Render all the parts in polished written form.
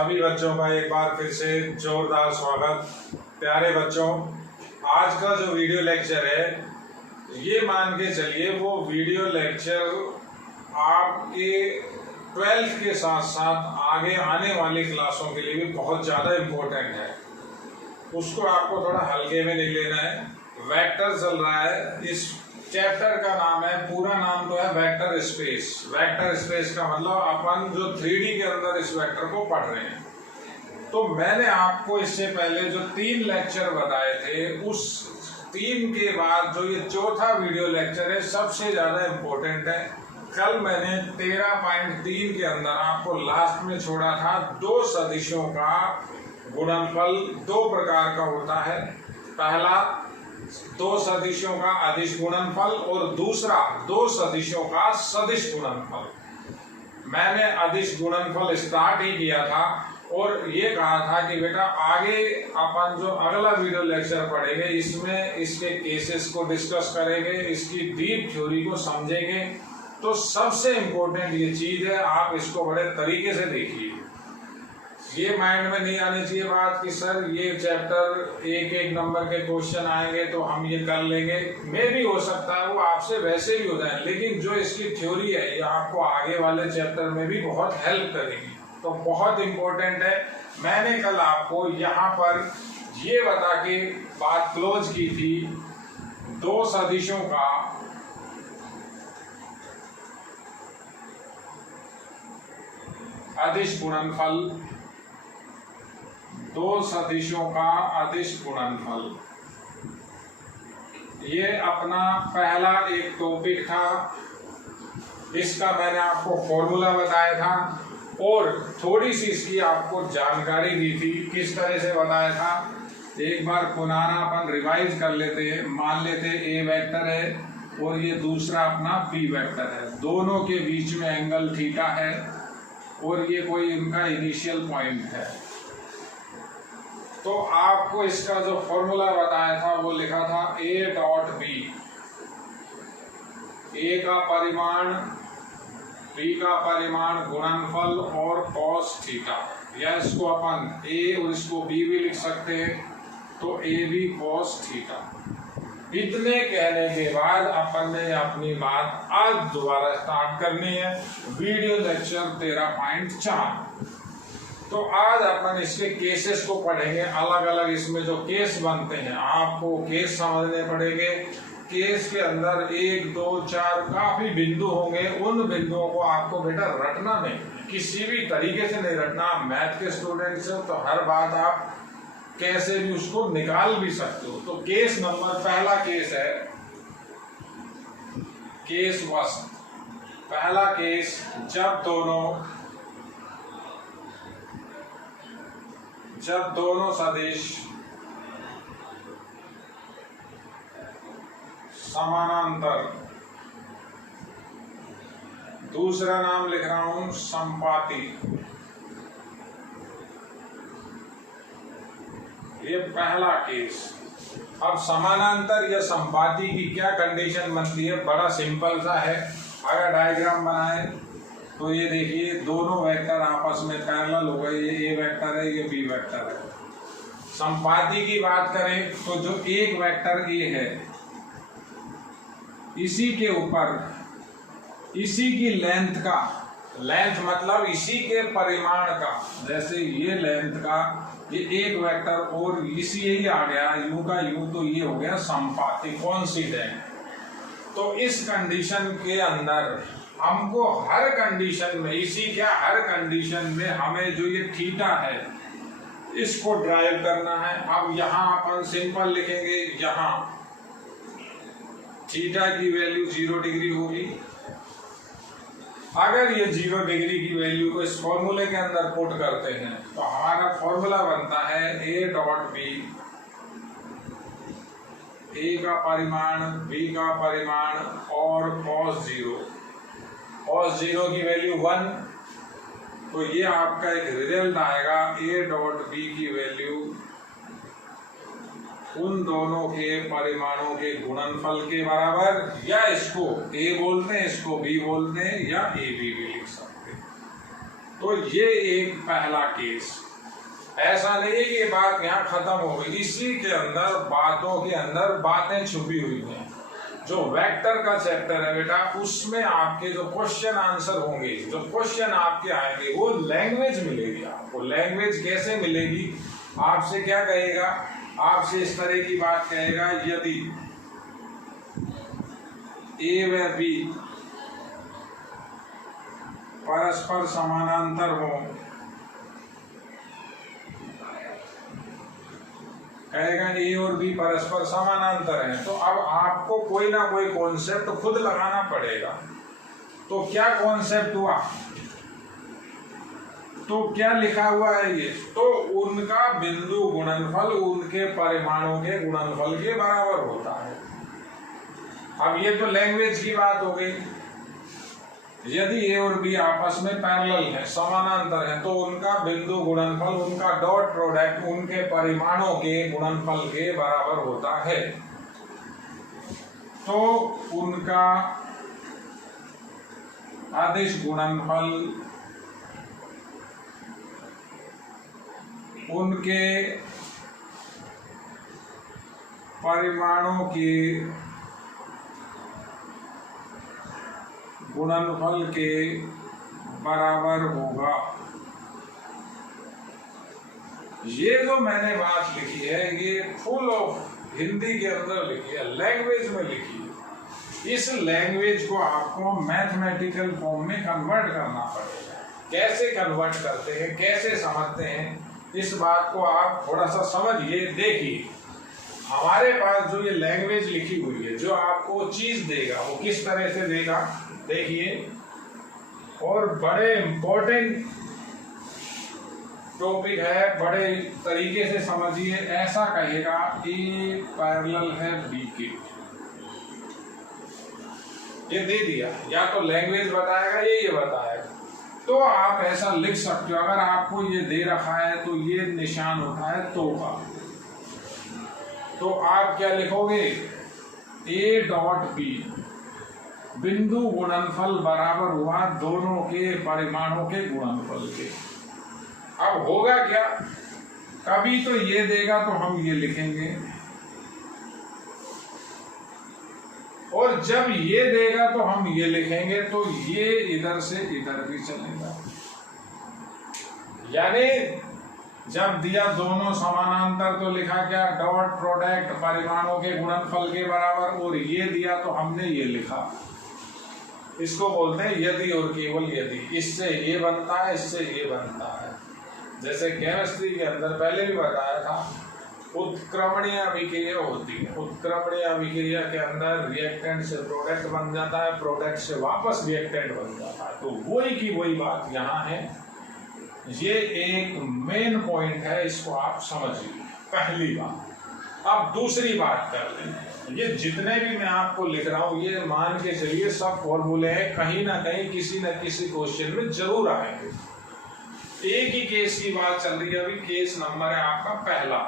सभी बच्चों का एक बार फिर से जोरदार स्वागत। प्यारे बच्चों, आज का जो वीडियो लेक्चर है, ये मान के चलिए वो वीडियो लेक्चर आपके 12th के साथ साथ आगे आने वाली क्लासों के लिए भी बहुत ज़्यादा इम्पोर्टेंट है। उसको आपको थोड़ा हल्के में नहीं लेना है। वेक्टर चल रहा है, इस चैप्टर का नाम है, पूरा नाम तो है वेक्टर स्पेस। वेक्टर स्पेस का मतलब अपन जो 3D के अंदर इस वेक्टर को पढ़ रहे हैं। तो मैंने आपको इससे पहले जो 3 लेक्चर बताए थे, उस 3 के बाद जो ये चौथा वीडियो लेक्चर है सबसे ज्यादा इम्पोर्टेंट है। कल मैंने 13.3 के अंदर आपको लास्ट में छोड़ा था, दो सदिशों का गुणनफल 2 प्रकार का होता है। पहला, 2 सदिशों का अदिश गुणनफल और दूसरा 2 सदिशों का सदिश गुणनफल। मैंने अदिश गुणनफल स्टार्ट ही किया था और ये कहा था कि बेटा आगे अपन जो अगला वीडियो लेक्चर पढ़ेंगे इसमें इसके केसेस को डिस्कस करेंगे, इसकी डीप थ्योरी को समझेंगे। तो सबसे इम्पोर्टेंट ये चीज है, आप इसको बड़े तरीके से देखिए। ये माइंड में नहीं आनी चाहिए बात कि सर ये चैप्टर एक नंबर के क्वेश्चन आएंगे तो हम ये कर लेंगे। मे भी हो सकता है वो आपसे वैसे भी हो जाए, लेकिन जो इसकी थ्योरी है ये आपको आगे वाले चैप्टर में भी बहुत हेल्प करेगी। तो बहुत इम्पोर्टेंट है। मैंने कल आपको यहाँ पर ये बता के बात क्लोज की थी, 2 सदिशों का अदिश गुणनफल, 2 सदिशों का अदिश गुणनफल, ये अपना पहला एक टॉपिक था। इसका मैंने आपको फॉर्मूला बताया था और थोड़ी सी इसकी आपको जानकारी दी थी। किस तरह से बताया था, एक बार पुनः अपन रिवाइज कर लेते हैं। मान लेते ए वेक्टर है और ये दूसरा अपना बी वेक्टर है, दोनों के बीच में एंगल थीटा है और ये कोई इनका इनिशियल पॉइंट है। तो आपको इसका जो फॉर्मूला बताया था वो लिखा था ए डॉट बी, ए का परिमाण, बी का परिमाण, गुणनफल और कॉस थीटा। या इसको अपन ए और इसको बी भी लिख सकते हैं, तो ए बी कॉस थीटा। इतने कहने के बाद अपन ने अपनी बात आज दोबारा स्टार्ट करनी है, वीडियो लेक्चर 13.4। तो आज अपन इसके केसेस को पढ़ेंगे, अलग अलग इसमें जो केस बनते हैं आपको केस समझने पड़ेंगे। केस के अंदर 1, 2, 4 काफी बिंदु होंगे। उन बिंदुओं को आपको बेटा रटना नहीं, किसी भी तरीके से नहीं रटना। मैथ के स्टूडेंट से तो हर बात आप कैसे भी उसको निकाल भी सकते हो। तो केस नंबर, पहला केस है केस वस्त। पहला केस, जब दोनों सदिश समानांतर, दूसरा नाम लिख रहा हूं संपाती। ये पहला केस। अब समानांतर या संपाती की क्या कंडीशन बनती है, बड़ा सिंपल सा है। अगर डायग्राम बनाए तो ये देखिए, दोनों वेक्टर आपस में पैरेलल हो गए। ये ए वेक्टर है, ये बी वेक्टर है। संपाती की बात करें तो जो एक वेक्टर ए है, इसी के ऊपर इसी की लेंथ का, लेंथ मतलब इसी के परिमाण का, जैसे ये लेंथ का ये एक वेक्टर और इसी यही आ गया, यू का यू, तो ये हो गया संपाती, कोइंसिडेंट। तो इस कंडीशन के अंदर हमको हर कंडीशन में, इसी क्या हर कंडीशन में हमें जो ये थीटा है इसको ड्राइव करना है। अब यहाँ अपन सिंपल लिखेंगे, यहाँ थीटा की वैल्यू 0 डिग्री होगी। अगर ये 0 डिग्री की वैल्यू को इस फॉर्मूले के अंदर पुट करते हैं तो हमारा फॉर्मूला बनता है ए डॉट बी, ए का परिमाण, बी का परिमाण और cos 0। cos 0 की वैल्यू 1, तो ये आपका एक रिजल्ट आएगा ए डॉट बी की वैल्यू उन दोनों के परिमाणों के गुणनफल के बराबर। या इसको ए बोलते हैं, इसको बी बोलते हैं, या ए बी भी लिख सकते हैं। तो ये एक पहला केस। ऐसा नहीं है कि ये बात यहाँ खत्म हो गई, इसी के अंदर बातों के अंदर बातें छुपी हुई हैं। जो वेक्टर का चैप्टर है बेटा, उसमें आपके जो क्वेश्चन आंसर होंगे, जो क्वेश्चन आपके आएंगे, वो लैंग्वेज मिलेगी आपको। लैंग्वेज कैसे मिलेगी? आपसे क्या कहेगा? आपसे इस तरह की बात कहेगा, यदि ए व बी परस्पर समानांतर हो, कहेगा ए और बी परस्पर समानांतर है, तो अब आपको कोई ना कोई कॉन्सेप्ट खुद लगाना पड़ेगा। तो क्या कॉन्सेप्ट हुआ? तो क्या लिखा हुआ है ये? तो उनका बिंदु गुणनफल उनके परिमाणों के गुणनफल के बराबर होता है। अब ये तो लैंग्वेज की बात हो गई। यदि ए और बी आपस में पैरेलल है, समानांतर है, तो उनका बिंदु गुणनफल, उनका डॉट प्रोडक्ट उनके परिमाणों के गुणनफल के बराबर होता है। तो उनका अदिश गुणनफल उनके परिमाणों के गुणनफल के बराबर होगा। ये जो मैंने बात लिखी है, ये फुल ऑफ हिंदी के अंदर लिखी है, लैंग्वेज में लिखी है। इस लैंग्वेज को आपको मैथमेटिकल फॉर्म में कन्वर्ट करना पड़ेगा। कैसे कन्वर्ट करते हैं, कैसे समझते हैं, इस बात को आप थोड़ा सा समझिए, देखिए। हमारे पास जो ये लैंग्वेज लिखी हुई है, जो आपको चीज देगा वो किस तरह से देगा, देखिए। और बड़े इंपॉर्टेंट टॉपिक है, बड़े तरीके से समझिए। ऐसा कहेगा ए पैरेलल है बी के, ये दे दिया, या तो लैंग्वेज बताएगा ये बताएगा। तो आप ऐसा लिख सकते हो, अगर आपको ये दे रखा है तो ये निशान होता है तो का, तो आप क्या लिखोगे? ए डॉट बी बिंदु गुणनफल बराबर हुआ दोनों के परिमाणों के गुणनफल के। अब होगा क्या? कभी तो ये देगा तो हम ये लिखेंगे, और जब ये देगा तो हम ये लिखेंगे, तो ये इधर से इधर भी चलेगा। यानी जब दिया दोनों समानांतर तो लिखा क्या? डॉट प्रोडक्ट परिमाणों के गुणनफल के बराबर, और ये दिया तो हमने ये लिखा। इसको बोलते हैं यदि और केवल यदि। इससे ये बनता है, इससे ये बनता है। जैसे केमिस्ट्री के अंदर पहले भी बताया था, उत्क्रमणीय अभिक्रिया होती है। उत्क्रमणीय अभिक्रिया के अंदर रिएक्टेंट से प्रोडक्ट बन जाता है, प्रोडक्ट से वापस रिएक्टेंट बन जाता है। तो वही की वही बात यहाँ है। ये एक मेन पॉइंट है, इसको आप समझिए, पहली बात। अब दूसरी बात कर लें। ये जितने भी मैं आपको लिख रहा हूं, ये मान के चलिए सब फॉर्मूले हैं, कहीं ना कहीं किसी न किसी क्वेश्चन में जरूर आएंगे। एक ही केस की बात चल रही है अभी, केस नंबर है आपका पहला।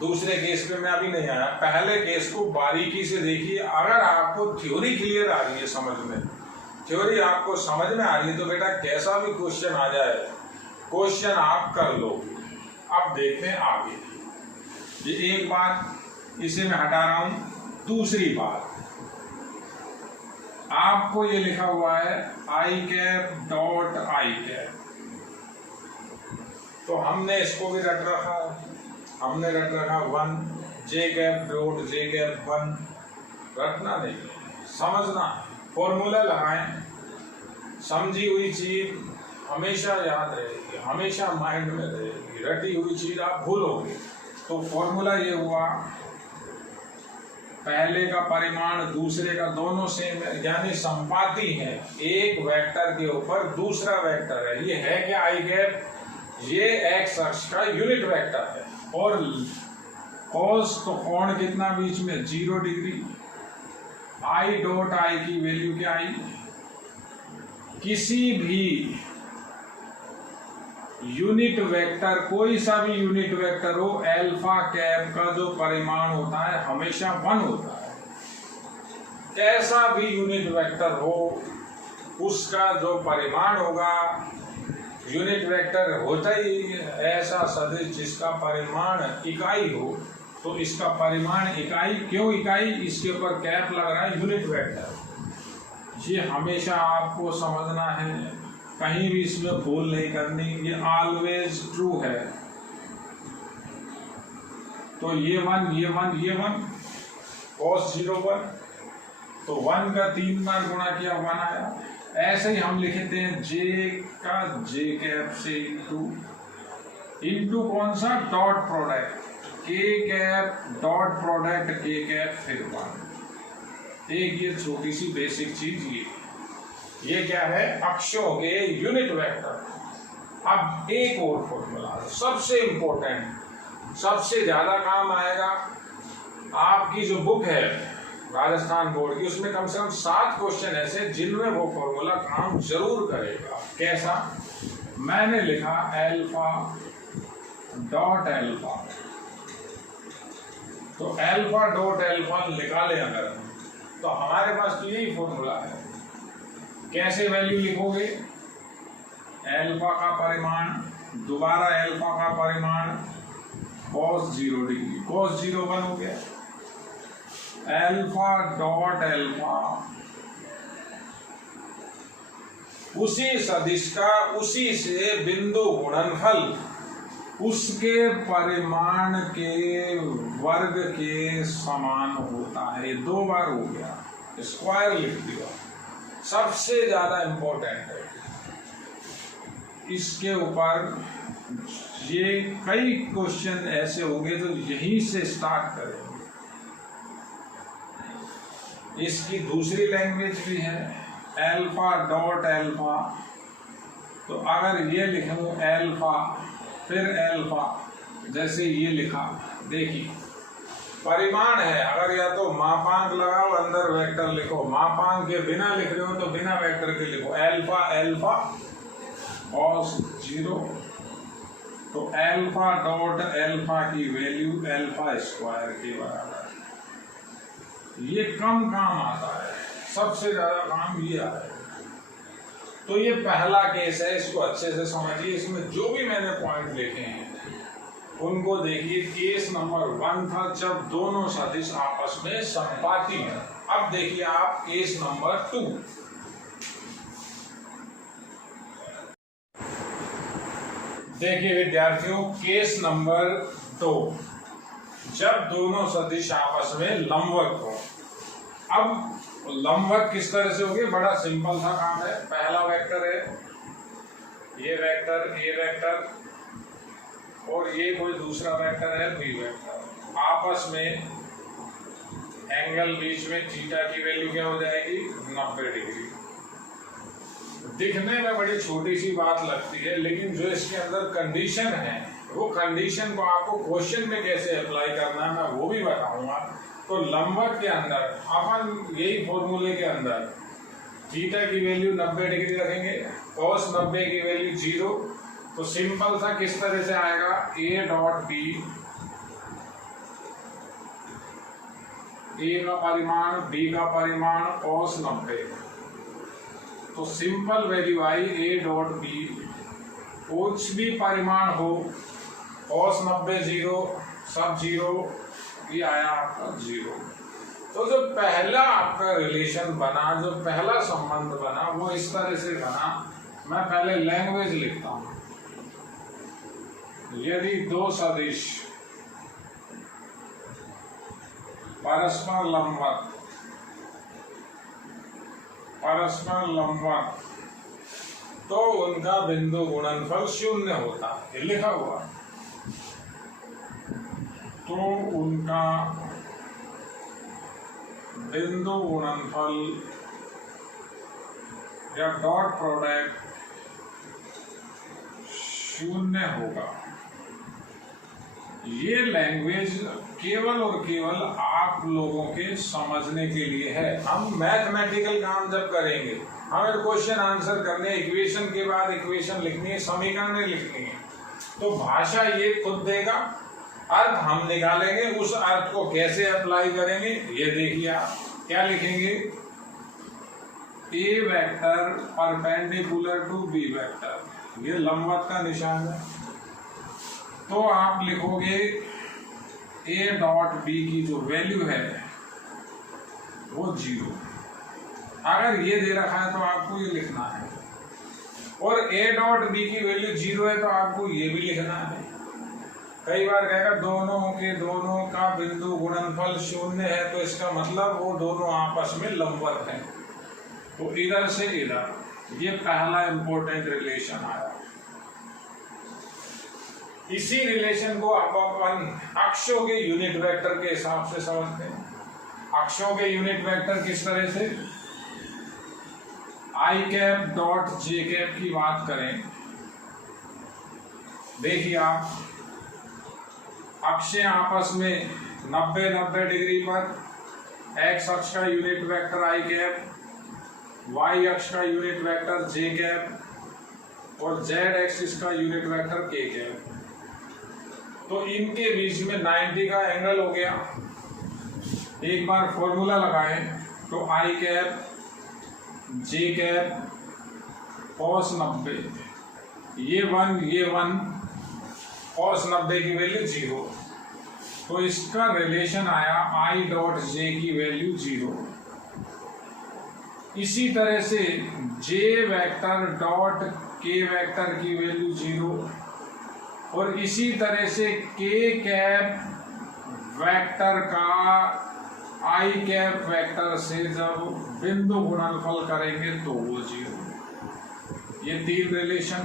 दूसरे केस पे मैं अभी नहीं आया, पहले केस को बारीकी से देखिए। अगर आपको थ्योरी क्लियर आ रही है समझ में, थ्योरी आपको समझ में आ रही है, तो बेटा कैसा भी क्वेश्चन आ जाए, क्वेश्चन आप कर लो। अब देखते हैं आगे। ये एक बात, इसे मैं हटा रहा हूं। दूसरी बात, आपको ये लिखा हुआ है आई कैप डॉट आई कैप, तो हमने इसको भी रट रखा, हमने रट रखा 1 जे कैप डॉट जे कैप 1। रटना नहीं, समझना, फॉर्मूला लगाएं। समझी हुई चीज हमेशा याद रहेगी, हमेशा माइंड में रहेगी। रटी हुई चीज आप भूलोगे। तो फॉर्मूला ये हुआ, पहले का परिमाण दूसरे का दोनों सेम है, यानी संपाती है। एक वेक्टर के ऊपर दूसरा वेक्टर है। ये है क्या? आई कैप। ये एक्स अक्ष का यूनिट वेक्टर है। और कॉस, तो कोण कितना बीच में? 0 डिग्री। आई डॉट आई की वैल्यू क्या आई? किसी भी यूनिट वेक्टर, कोई सा भी यूनिट वेक्टर हो, अल्फा कैप का जो परिमाण होता है हमेशा 1 होता है। कैसा भी यूनिट वेक्टर हो, उसका जो परिमाण होगा यूनिट वेक्टर होता ही ऐसा सदिश जिसका परिमाण इकाई हो, तो इसका परिमाण इकाई, क्यों इकाई, इसके ऊपर कैप लग रहा है यूनिट वेक्टर। ये हमेशा आपको समझना है, कहीं भी इसमें भूल नहीं करनी, ये ऑलवेज ट्रू है। तो ये 1 cos 0 1, तो 1 का 3 बार गुणा किया 1 आया। ऐसे ही हम लिखते हैं j का j कैप से इंटू कौन सा, dot product k cap dot product k cap फिर 1। एक ये छोटी सी बेसिक चीज ये क्या है, अक्षों के यूनिट वेक्टर। अब एक और फॉर्मूला सबसे इंपॉर्टेंट, सबसे ज्यादा काम आएगा। आपकी जो बुक है राजस्थान बोर्ड की, उसमें कम से कम 7 क्वेश्चन ऐसे जिनमें वो फॉर्मूला काम जरूर करेगा। कैसा, मैंने लिखा अल्फा डॉट अल्फा, तो अल्फा डॉट अल्फा निकाले अगर, तो हमारे पास तो यही फॉर्मूला है। कैसे वैल्यू लिखोगे, अल्फा का परिमाण दोबारा अल्फा का परिमाण cos 0 डिग्री, cos 0 1 हो गया, अल्फा डॉट अल्फा उसी सदिश का उसी से बिंदु गुणनफल उसके परिमाण के वर्ग के समान होता है। 2 बार हो गया, स्क्वायर लिख दिया, सबसे ज्यादा इंपॉर्टेंट है। इसके ऊपर ये कई क्वेश्चन ऐसे होंगे तो यहीं से स्टार्ट करेंगे। इसकी दूसरी लैंग्वेज भी है अल्फा डॉट अल्फा, तो अगर ये लिखूं अल्फा फिर अल्फा, जैसे ये लिखा, देखिए परिमाण है, अगर या तो मापांक लगाओ अंदर वेक्टर लिखो, मापांक के बिना लिख रहे हो तो बिना वेक्टर के लिखो, अल्फा अल्फा cos 0, तो अल्फा डॉट अल्फा की वैल्यू अल्फा स्क्वायर के बराबर। ये कम काम आता है, सबसे ज्यादा काम ये आता है। तो ये पहला केस है, इसको अच्छे से समझिए। इसमें जो भी मैंने पॉइंट लिखे हैं उनको देखिए। केस नंबर 1 था जब दोनों सदिश आपस में समपाती हैं। अब देखिए आप केस नंबर 2। देखिए विद्यार्थियों, केस नंबर 2, जब दोनों सदिश आपस में लंबवत हो। अब लंबवत किस तरह से होगी, बड़ा सिंपल सा काम है। पहला वेक्टर है ये वेक्टर और ये कोई दूसरा वेक्टर है बी वेक्टर, आपस में एंगल बीच में थीटा की वैल्यू क्या हो जाएगी, 90 डिग्री। दिखने में बड़ी छोटी सी बात लगती है, लेकिन जो इसके अंदर कंडीशन है वो कंडीशन को आपको क्वेश्चन में कैसे अप्लाई करना है मैं वो भी बताऊंगा। तो लंबवत के अंदर अपन यही फॉर्मूले के अंदर थीटा की वैल्यू 90 डिग्री रखेंगे, cos 90 की वैल्यू 0, तो सिंपल सा किस तरह से आएगा, a डॉट बी, a का परिमाण b का परिमाण cos 90, तो simple value I a dot B, कुछ भी परिमाण हो cos 90 0, सब 0, ये आया आपका 0। तो जो पहला आपका रिलेशन बना, जो पहला संबंध बना वो इस तरह से बना। मैं पहले लैंग्वेज लिखता हूं। यदि दो सदिश परस्पर लंबवत तो उनका बिंदु गुणनफल 0 होता है, लिखा हुआ। तो उनका बिंदु गुणनफल या डॉट प्रोडक्ट 0 होगा। ये लैंग्वेज केवल और केवल आप लोगों के समझने के लिए है। हम मैथमेटिकल काम जब करेंगे, हमें क्वेश्चन आंसर करने, इक्वेशन के बाद इक्वेशन लिखनी है, समीकरण लिखनी है, तो भाषा ये खुद देगा, अर्थ हम निकालेंगे, उस अर्थ को कैसे अप्लाई करेंगे ये देखिए। आप क्या लिखेंगे, A vector perpendicular to B vector, ये लंबवत का निशान है, तो आप लिखोगे ए डॉट बी की जो वैल्यू है वो 0। अगर ये दे रखा है तो आपको ये लिखना है, और ए डॉट बी की वैल्यू 0 है तो आपको ये भी लिखना है। कई बार कहेगा दोनों का बिंदु गुणनफल 0 है, तो इसका मतलब वो दोनों आपस में लंबवत हैं। तो इधर से इधर, ये पहला इंपॉर्टेंट रिलेशन आया। इसी रिलेशन को अब अपन अक्षों के यूनिट वेक्टर के हिसाब से समझते हैं। अक्षों के यूनिट वेक्टर किस तरह से, आई कैप डॉट जे कैप की बात करें, देखिए आप अक्षें आपस में 90-90 डिग्री पर, एक्स अक्ष का यूनिट वेक्टर आई कैप, वाई अक्ष का यूनिट वेक्टर जे कैप और जेड एक्सिस का यूनिट वेक्टर के कैप। तो इनके बीच में 90 का एंगल हो गया। एक बार फॉर्मूला लगाएं तो आई कैप जे कैप cos 90, ये 1 cos 90 की वैल्यू 0, तो इसका रिलेशन आया आई डॉट जे की वैल्यू 0। इसी तरह से जे वेक्टर डॉट के वेक्टर की वैल्यू 0, और इसी तरह से के कैप वेक्टर का आई कैप वेक्टर से जब बिंदु गुणनफल करेंगे तो वो 0। ये 3 रिलेशन।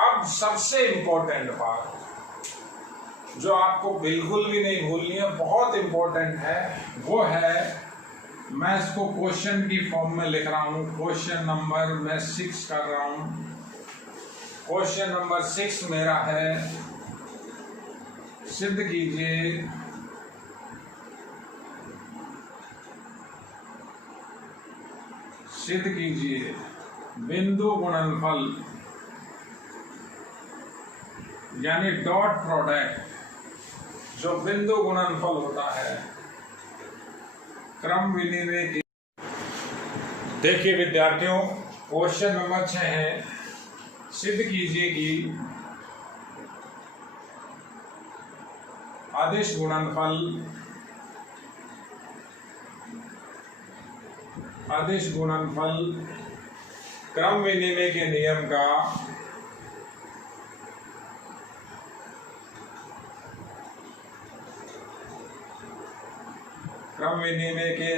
अब सबसे इंपॉर्टेंट बात जो आपको बिल्कुल भी नहीं भूलनी है, बहुत इंपॉर्टेंट है, वो है, मैं इसको क्वेश्चन की फॉर्म में लिख रहा हूं। क्वेश्चन नंबर मैं 6 कर रहा हूं। क्वेश्चन नंबर 6 मेरा है, सिद्ध कीजिए बिंदु गुणनफल यानी डॉट प्रोडक्ट, जो बिंदु गुणनफल होता है क्रम विनिमय की। देखिए विद्यार्थियों, क्वेश्चन नंबर 6 है, सिद्ध कीजिए कि अदिश गुणनफल क्रम विनिमय के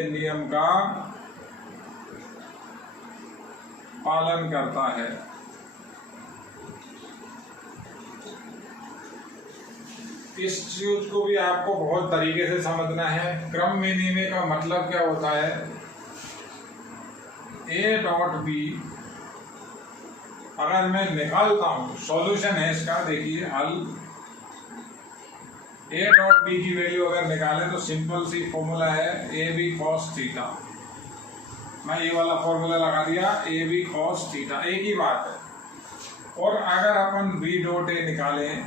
नियम का पालन करता है। इस चीज को भी आपको बहुत तरीके से समझना है। क्रम विनिमय का मतलब क्या होता है, ए डॉट बी अगर मैं निकालता हूं, सॉल्यूशन है इसका, देखिए हल, ए डॉट बी की वैल्यू अगर निकालें तो सिंपल सी फॉर्मूला है ए बी कॉस थीटा। मैं ये वाला फॉर्मूला लगा दिया, ए बी कॉस थीटा, एक ही बात है। और अगर अपन बी डॉट ए निकालें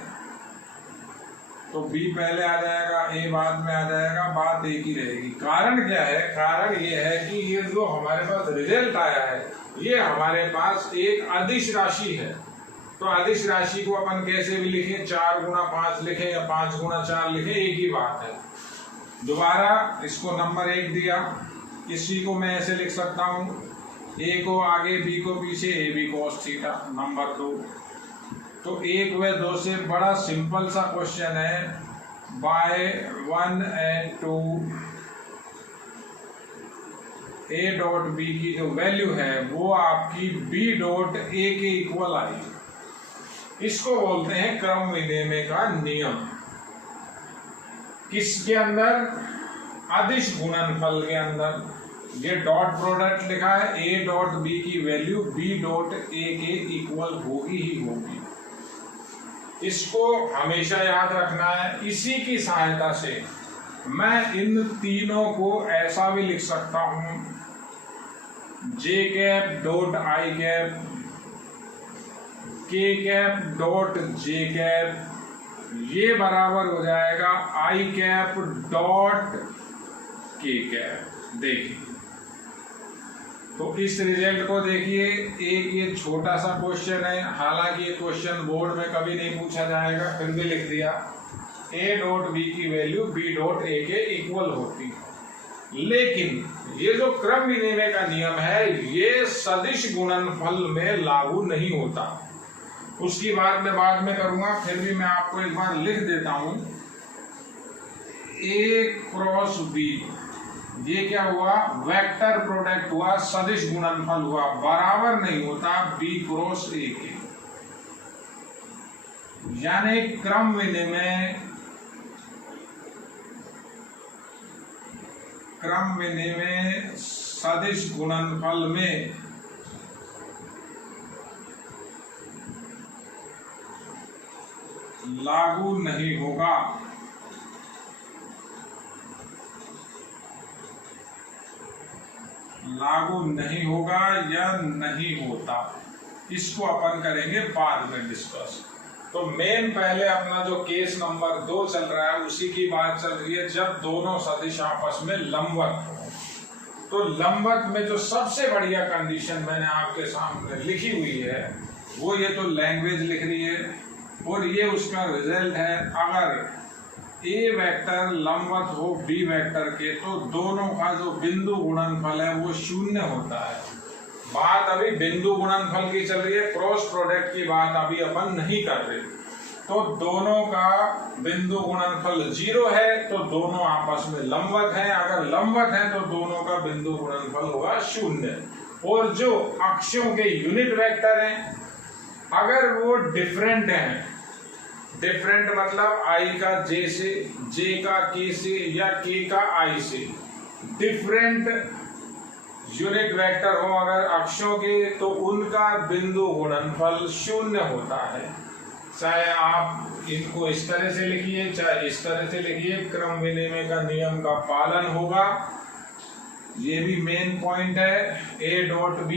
तो बी पहले आ जाएगा, ए बाद में आ जाएगा, बात एक ही रहेगी। कारण क्या है, कारण ये है कि ये जो हमारे पास रिजल्ट आया है ये हमारे पास एक अदिश राशि है। तो अदिश राशि को अपन कैसे भी लिखें, 4 गुणा 5 लिखें या 5 गुणा 4 लिखें, एक ही बात है। दोबारा इसको नंबर 1 दिया, इसी को मैं ऐसे लिख सकता हूँ, ए को आगे बी को पीछे, A B cos theta. Number 2, तो 1 व 2 से बड़ा सिंपल सा क्वेश्चन है, by 1 and 2 A dot B की जो वैल्यू है वो आपकी बी डॉट ए के इक्वल आई। इसको बोलते हैं क्रम विनिमय का नियम। किसके अंदर, अदिश गुणनफल के अंदर। ये डॉट प्रोडक्ट लिखा है, ए डॉट बी की वैल्यू बी डॉट ए के इक्वल होगी ही होगी। इसको हमेशा याद रखना है। इसी की सहायता से मैं इन तीनों को ऐसा भी लिख सकता हूं, जे कैप डॉट आई कैप, के कैप डॉट जे कैप, ये बराबर हो जाएगा आई कैप डॉट के कैप। देखिए तो इस रिजल्ट को देखिए, एक ये छोटा सा क्वेश्चन है, हालांकि ये क्वेश्चन बोर्ड में कभी नहीं पूछा जाएगा, फिर भी लिख दिया a डॉट b की वैल्यू b डॉट a के इक्वल होती है। लेकिन ये जो क्रम विनिमय का नियम है ये सदिश गुणनफल में लागू नहीं होता। उसकी बात मैं बाद में करूंगा, फिर भी मैं आपको एक बार लिख देता हूं। a क्रॉस b, ये क्या हुआ, वेक्टर प्रोडक्ट हुआ, सदिश गुणनफल हुआ, बराबर नहीं होता b क्रॉस a के। यानी क्रम विनिमय सदिश गुणनफल में लागू नहीं होगा। लागू नहीं होगा या नहीं होता, इसको अपन करेंगे बाद में डिस्कस। तो मेन पहले अपना जो केस नंबर 2 चल रहा है उसी की बात चल रही है, जब दोनों सदिश आपस में लंबवत हो। तो लंबवत में जो सबसे बढ़िया कंडीशन मैंने आपके सामने लिखी हुई है वो ये तो लैंग्वेज लिख रही है, और ये उसका रिजल्ट है। अगर a वेक्टर लंबवत हो b वेक्टर के तो दोनों का जो बिंदु गुणनफल है वो शून्य होता है। बात अभी बिंदु गुणनफल की चल रही है, क्रॉस प्रोडक्ट की बात अभी अपन नहीं कर रहे। तो दोनों का बिंदु गुणनफल 0 है तो दोनों आपस में लंबवत हैं, अगर लंबवत हैं तो दोनों का बिंदु गुणनफल होगा 0। और जो अक्षों के यूनिट वेक्टर हैं अगर वो डिफरेंट हैं, डिफरेंट मतलब i का j से, j का k से या k का i से, डिफरेंट यूनिट वेक्टर हो अगर अक्षों के, तो उनका बिंदु गुणनफल 0 होता है। चाहे आप इनको इस तरह से लिखिए चाहे इस तरह से लिखिए, क्रम विनिमय का नियम का पालन होगा। ये भी मेन पॉइंट है, a डॉट b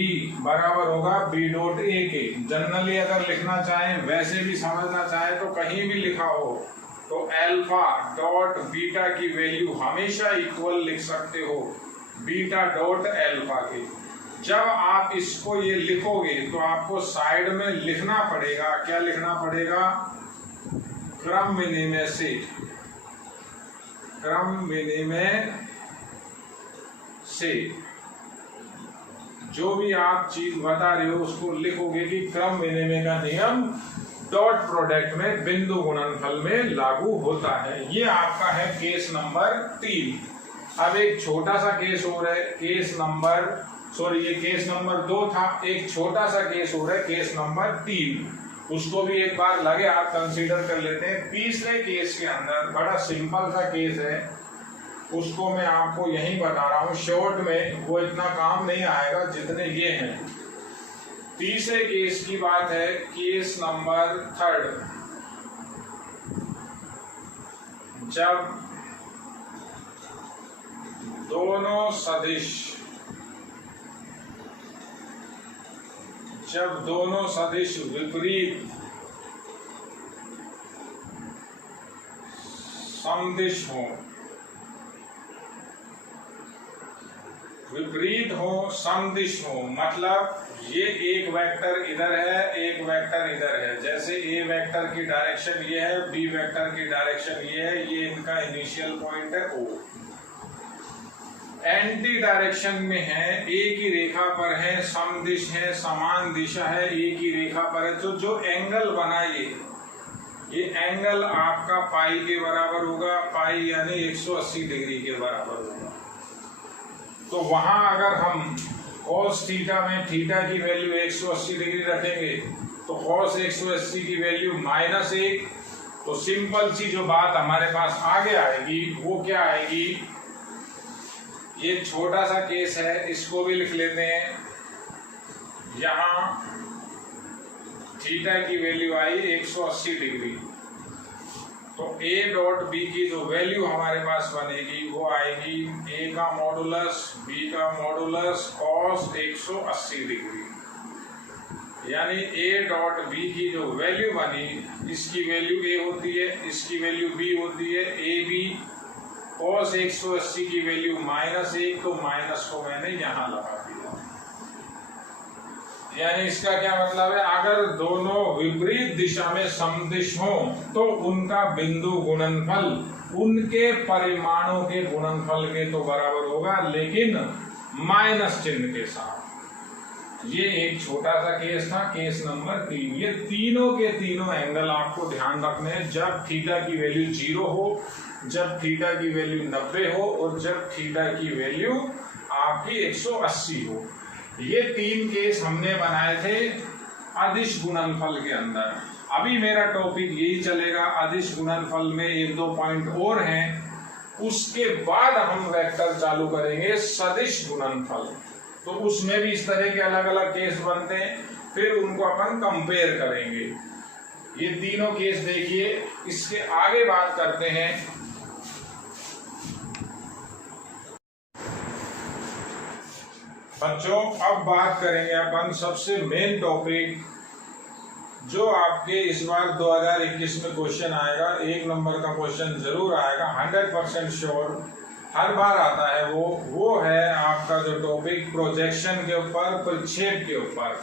बराबर होगा b डॉट a के। जनरली अगर लिखना चाहें, वैसे भी समझना चाहें तो कहीं भी लिखा हो तो अल्फा डॉट बीटा की वैल्यू हमेशा इक्वल लिख सकते हो बीटा डॉट अल्फा के। जब आप इसको ये लिखोगे तो आपको साइड में लिखना पड़ेगा, क्या लिखना पड़ेगा, क्रम विनिमय से, क्रम विनिमय से जो भी आप चीज बता रहे हो उसको लिखोगे कि क्रम विनिमय का नियम डॉट प्रोडक्ट में बिंदु गुणनफल में लागू होता है। ये आपका है केस नंबर 3। अब एक छोटा सा केस हो रहा है, केस नंबर ये केस नंबर 2 था, एक छोटा सा केस हो रहा है केस नंबर 3। उसको भी एक बार लगे आप कंसीडर कर लेते हैं। तीसरे केस के अंदर बड़ा सिंपल सा केस है, उसको मैं आपको यही बता रहा हूं शॉर्ट में, वो इतना काम नहीं आएगा जितने ये हैं। तीसरे केस की बात है, केस नंबर 3। जब दोनों सदिश विपरीत समदिश हो, विपरीत हो समदिश हो, मतलब ये एक वेक्टर इधर है एक वेक्टर इधर है। जैसे ए वेक्टर की डायरेक्शन ये है, बी वेक्टर की डायरेक्शन ये है, ये इनका इनिशियल पॉइंट है ओ। एंटी डायरेक्शन में है, एक ही रेखा पर है, समदिश है, समान दिशा है, एक ही रेखा पर है, तो जो एंगल बना ये एंगल आपका पाई के बराबर होगा, पाई यानी 180 डिग्री के बराबर होगा। तो वहां अगर हम cos थीटा में थीटा की वैल्यू 180 डिग्री रखेंगे तो cos 180 की वैल्यू -1, तो सिंपल सी जो बात हमारे पास आगे आएगी वो क्या आएगी, ये छोटा सा केस है इसको भी लिख लेते हैं। यहां थीटा की वैल्यू आई 180 डिग्री, तो a डॉट b की जो वैल्यू हमारे पास बनेगी वो आएगी a का मॉडुलस b का मॉडुलस cos 180 डिग्री। यानी a डॉट b की जो वैल्यू बनी, इसकी वैल्यू a होती है, इसकी वैल्यू b होती है, ab cos 180 की वैल्यू -1, तो माइनस को मैंने यहां लगा दिया। यानी इसका क्या मतलब है, अगर दोनों विपरीत दिशा में समदिश हों तो उनका बिंदु गुणनफल उनके परिमाणों के गुणनफल के तो बराबर होगा, लेकिन माइनस चिन्ह के साथ। ये एक छोटा सा केस था, केस नंबर 3। ये तीनों के तीनों एंगल आपको ध्यान रखने हैं जब थीटा की वैल्यू 0 हो, जब थीटा की वैल्यू 90 हो और जब थीटा की वैल्यू आपकी 180 हो। ये 3 केस हमने बनाए थे अदिश गुणनफल के अंदर। अभी मेरा टॉपिक यही चलेगा, अदिश गुणनफल में 1-2 पॉइंट और हैं, उसके बाद हम वेक्टर चालू करेंगे सदिश गुणनफल। तो उसमें भी इस तरह के अलग अलग केस बनते हैं, फिर उनको अपन कंपेयर करेंगे। ये तीनों केस देखिए, इसके आगे बात करते हैं बच्चों। अब बात करेंगे अपन सबसे मेन टॉपिक जो आपके इस बार 2021 में क्वेश्चन आएगा, 1 नंबर का क्वेश्चन जरूर आएगा, 100% श्योर, हर बार आता है वो है आपका जो टॉपिक प्रोजेक्शन के ऊपर, प्रक्षेप के ऊपर।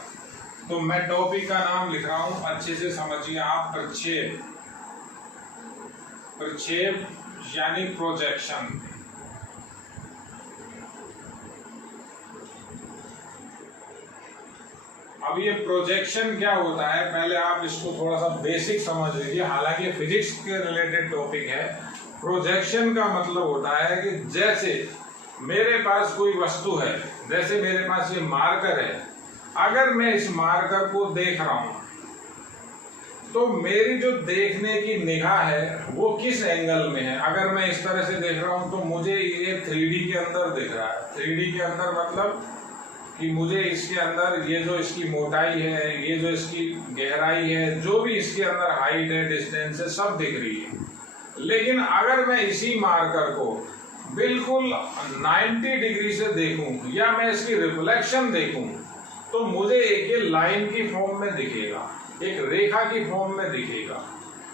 तो मैं टॉपिक का नाम लिख रहा हूं, अच्छे से समझिए आप। प्रक्षेप, प्रक्षेप यानी प्रोजेक्शन। अब ये प्रोजेक्शन क्या होता है, पहले आप इसको थोड़ा सा बेसिक समझ लीजिए, हालांकि फिजिक्स के रिलेटेड टॉपिक है। प्रोजेक्शन का मतलब होता है कि जैसे मेरे पास कोई वस्तु है, जैसे मेरे पास ये मार्कर है, अगर मैं इस मार्कर को देख रहा हूं तो मेरी जो देखने की निगाह है वो किस एंगल में है। अगर मैं इस तरह से देख रहा हूं तो मुझे ये 3D के अंदर दिख रहा है। 3D के अंदर मतलब कि मुझे इसके अंदर ये जो इसकी मोटाई है, ये जो इसकी गहराई है, जो भी इसके अंदर हाइट है, डिस्टेंस है, सब दिख रही है। लेकिन अगर मैं इसी मार्कर को बिल्कुल 90 डिग्री से देखूं या मैं इसकी रिफ्लेक्शन देखूं तो मुझे एक ये लाइन की फॉर्म में दिखेगा, एक रेखा की फॉर्म में दिखेगा।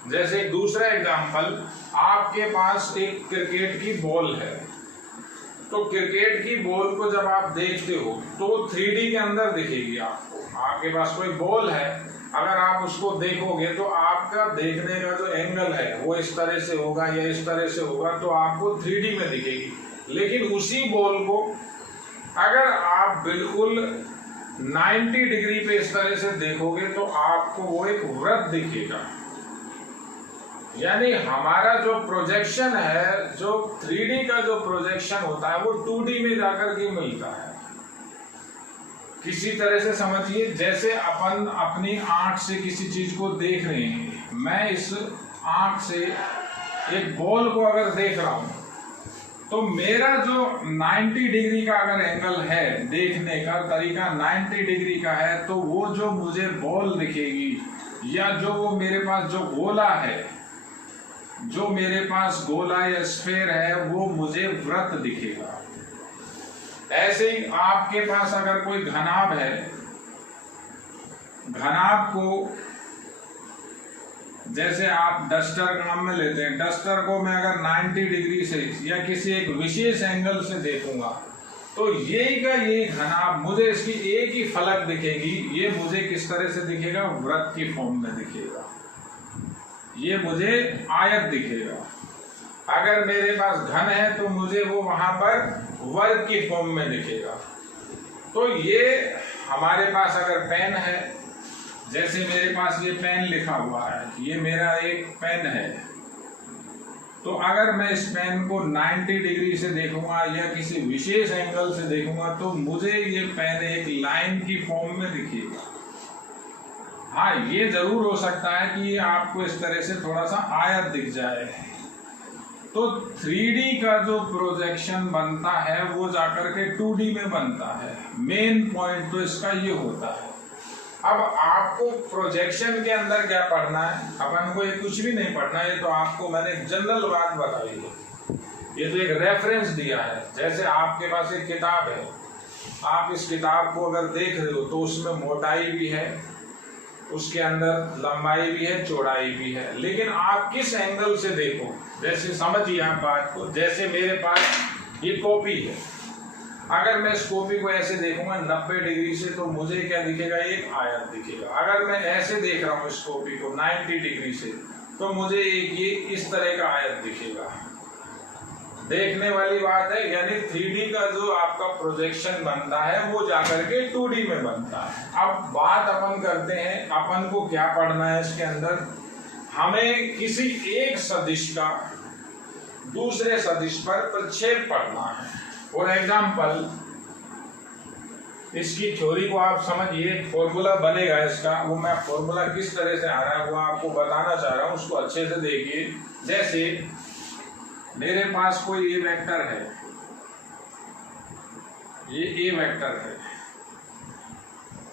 जैसे एक दूसरा एग्जांपल, आपके पास एक क्रिकेट की बॉल है, तो क्रिकेट की बॉल को जब आप देखते हो तो 3D के अंदर दिखेगी आपको। आपके पास कोई बॉल है, अगर आप उसको देखोगे तो आपका देखने का जो एंगल है वो इस तरह से होगा या इस तरह से होगा, तो आपको 3D में दिखेगी। लेकिन उसी बॉल को अगर आप बिल्कुल 90 डिग्री पे इस तरह से देखोगे तो आपको वो एक वृत्त दिखेगा। यानी हमारा जो प्रोजेक्शन है, जो 3D का जो प्रोजेक्शन होता है वो 2D में जाकर के मिलता है। किसी तरह से समझिए, जैसे अपन अपनी आंख से किसी चीज को देख रहे हैं, मैं इस आंख से एक बॉल को अगर देख रहा हूं तो मेरा जो 90 डिग्री का अगर एंगल है, देखने का तरीका 90 डिग्री का है, तो वो जो मुझे बॉल दिखेगी या जो वो मेरे पास जो गोला है, जो मेरे पास गोला या स्फेयर है, वो मुझे वृत्त दिखेगा। ऐसे ही आपके पास अगर कोई घनाभ है, घनाभ को जैसे आप डस्टर काम में लेते हैं, डस्टर को मैं अगर 90 डिग्री से या किसी एक विशेष एंगल से देखूंगा तो यही का यही घनाभ मुझे इसकी एक ही फलक दिखेगी। ये मुझे किस तरह से दिखेगा, वृत्त की फॉर्म में दिखेगा, ये मुझे आयत दिखेगा। अगर मेरे पास घन है तो मुझे वो वहां पर वर्ग की फॉर्म में दिखेगा। तो ये हमारे पास अगर पेन है, जैसे मेरे पास ये पेन लिखा हुआ है, ये मेरा एक पेन है, तो अगर मैं इस पेन को 90 डिग्री से देखूंगा या किसी विशेष एंगल से देखूंगा तो मुझे ये पेन एक लाइन की फॉर्म में दिखेगा। हाँ, ये जरूर हो सकता है कि आपको इस तरह से थोड़ा सा आयत दिख जाए। तो 3D का जो प्रोजेक्शन बनता है वो जाकर के 2D में बनता है। मेन पॉइंट तो इसका ये होता है। अब आपको प्रोजेक्शन के अंदर क्या पढ़ना है, अपन को ये कुछ भी नहीं पढ़ना है, तो आपको मैंने एक जनरल बात बताई है, ये तो एक रेफरेंस दिया है। जैसे आपके पास एक किताब है, आप इस किताब को अगर देख रहे हो तो उसमें मोटाई भी है, उसके अंदर लंबाई भी है, चौड़ाई भी है, लेकिन आप किस एंगल से देखो। जैसे समझिए आप बात को, जैसे मेरे पास ये कॉपी है, अगर मैं इस कॉपी को ऐसे देखूंगा 90 डिग्री से तो मुझे क्या दिखेगा, एक आयत दिखेगा। अगर मैं ऐसे देख रहा हूँ इस कॉपी को 90 डिग्री से तो मुझे एक ये इस तरह का आयत दिखेगा। देखने वाली बात है, यानी 3D का जो आपका प्रोजेक्शन बनता है वो जाकर के 2D में बनता है। अब बात अपन करते हैं, अपन को क्या पढ़ना है इसके अंदर, हमें किसी एक सदिश का दूसरे सदिश पर प्रक्षेप पढ़ना है। फॉर एग्जाम्पल, इसकी थ्योरी को आप समझिए, फॉर्मूला बनेगा इसका, वो मैं फॉर्मूला किस तरह से आ रहा है वो आपको बताना चाह रहा हूँ, उसको अच्छे से देखिए। जैसे मेरे पास कोई ए वेक्टर है, ये ए वेक्टर है,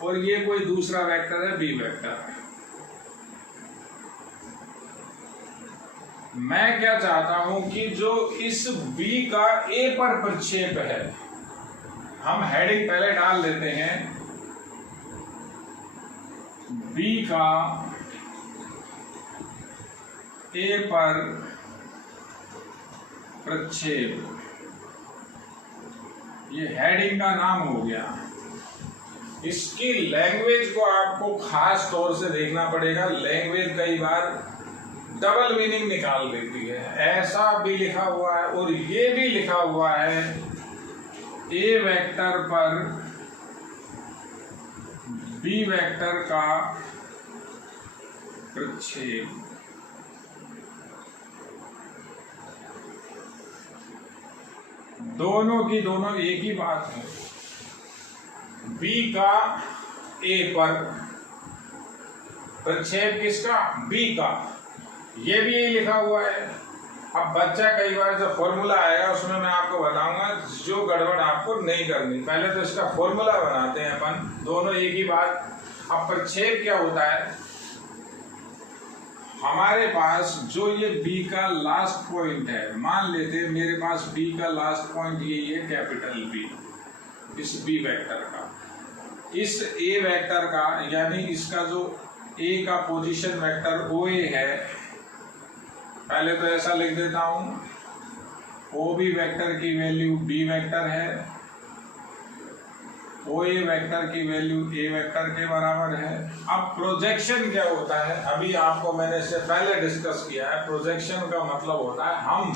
और ये कोई दूसरा वेक्टर है बी वेक्टर। मैं क्या चाहता हूं कि जो इस बी का ए पर प्रक्षेप है, हम हेडिंग पहले डाल देते हैं, बी का ए पर प्रक्षेप, ये हेडिंग का नाम हो गया। इसकी लैंग्वेज को आपको खास तौर से देखना पड़ेगा। लैंग्वेज कई बार डबल मीनिंग निकाल देती है। ऐसा भी लिखा हुआ है और ये भी लिखा हुआ है, ए वेक्टर पर बी वेक्टर का प्रक्षेप। दोनों की दोनों एक ही बात है। बी का ए पर प्रक्षेप, किसका, बी का, ये भी यही लिखा हुआ है। अब बच्चा कई बार जब फॉर्मूला आएगा उसमें मैं आपको बताऊंगा जो गड़बड़ आपको नहीं करनी। पहले तो इसका फॉर्मूला बनाते हैं अपन, दोनों एक ही बात। अब प्रक्षेप क्या होता है, हमारे पास जो ये बी का लास्ट पॉइंट है, मान लेते हैं मेरे पास बी का लास्ट पॉइंट यही है, कैपिटल बी, इस बी वेक्टर का, इस ए वेक्टर का, यानी इसका जो ए का पोजीशन वेक्टर ओ ए है, पहले तो ऐसा लिख देता हूं, ओ बी वेक्टर की वैल्यू बी वेक्टर है, ओ ए वेक्टर की वैल्यू ए वेक्टर के बराबर है। अब प्रोजेक्शन क्या होता है, अभी आपको मैंने इससे पहले डिस्कस किया है। प्रोजेक्शन का मतलब होता है हम